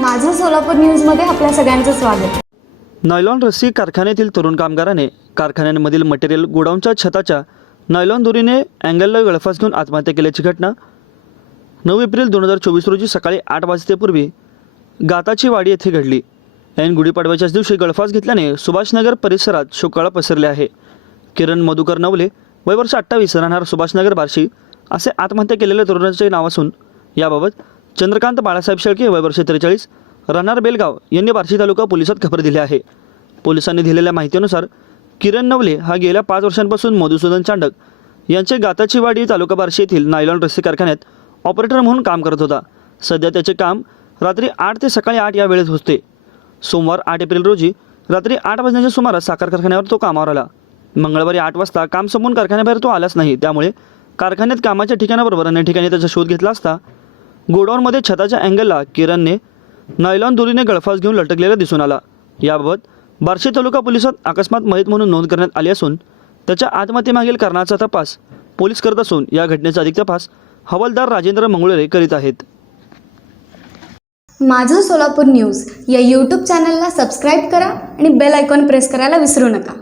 माझं सोलापूर न्यूजमध्ये आपल्या सगळ्यांचं स्वागत. नायलॉन रस्सी कारखान्यातील तरुण कामगाराने कारखान्यांमधील मटेरियल गोडाऊनच्या छताच्या नायलॉन दोरीने अँगलला गळफास घेऊन आत्महत्या केल्याची घटना नऊ एप्रिल दोन हजार चोवीस रोजी सकाळी आठ वाजतेपूर्वी गाताची वाडी येथे घडली. ऐन गुढीपाडव्याच्याच दिवशी गळफास घेतल्याने सुभाषनगर परिसरात शोकाळा पसरले आहे. किरण मधुकर नवले वय वर्ष अठ्ठावीस राहणार सुभाषनगर बार्शी असे आत्महत्या केलेल्या तरुणाचे नाव असून याबाबत चंद्रकांत बाळासाहेब शेळके वय वर्ष त्रेचाळीस राहणार बेलगाव यांनी बार्शी तालुका पोलिसात खबर दिली आहे. पोलिसांनी दिलेल्या माहितीनुसार किरण नवले हा गेल्या पाच वर्षांपासून मधुसूदन चांडक यांचे गाताचीवाडी तालुका बार्शी येथील नायलॉन रस्सी कारखान्यात ऑपरेटर म्हणून काम करत होता. सध्या त्याचे काम रात्री आठ ते सकाळी आठ या वेळेत होते. सोमवार आठ एप्रिल रोजी रात्री आठ वाजण्याच्या सुमारास साखर कारखान्यावर तो कामावर आला. मंगळवारी आठ वाजता काम संपून कारखान्याबाहेर तो आलाच नाही. त्यामुळे कारखान्यात कामाच्या ठिकाणाबरोबर अन्य ठिकाणी त्याचा शोध घेतला असता गोडाऊनमध्ये छताच्या अँगलला किरणने नायलॉन दोरीने गळफास घेऊन लटकलेला दिसून आला. याबाबत बार्शी तालुका पोलिसात अकस्मात माहीत म्हणून नोंद करण्यात आली असून त्याच्या आत्महत्येमागील कारणाचा तपास पोलीस करत असून या घटनेचा अधिक तपास हवालदार राजेंद्र मंगळुरे करीत आहेत. माझं सोलापूर न्यूज या यूट्यूब चॅनलला सबस्क्राईब करा आणि बेल आयकॉन प्रेस करायला विसरू नका.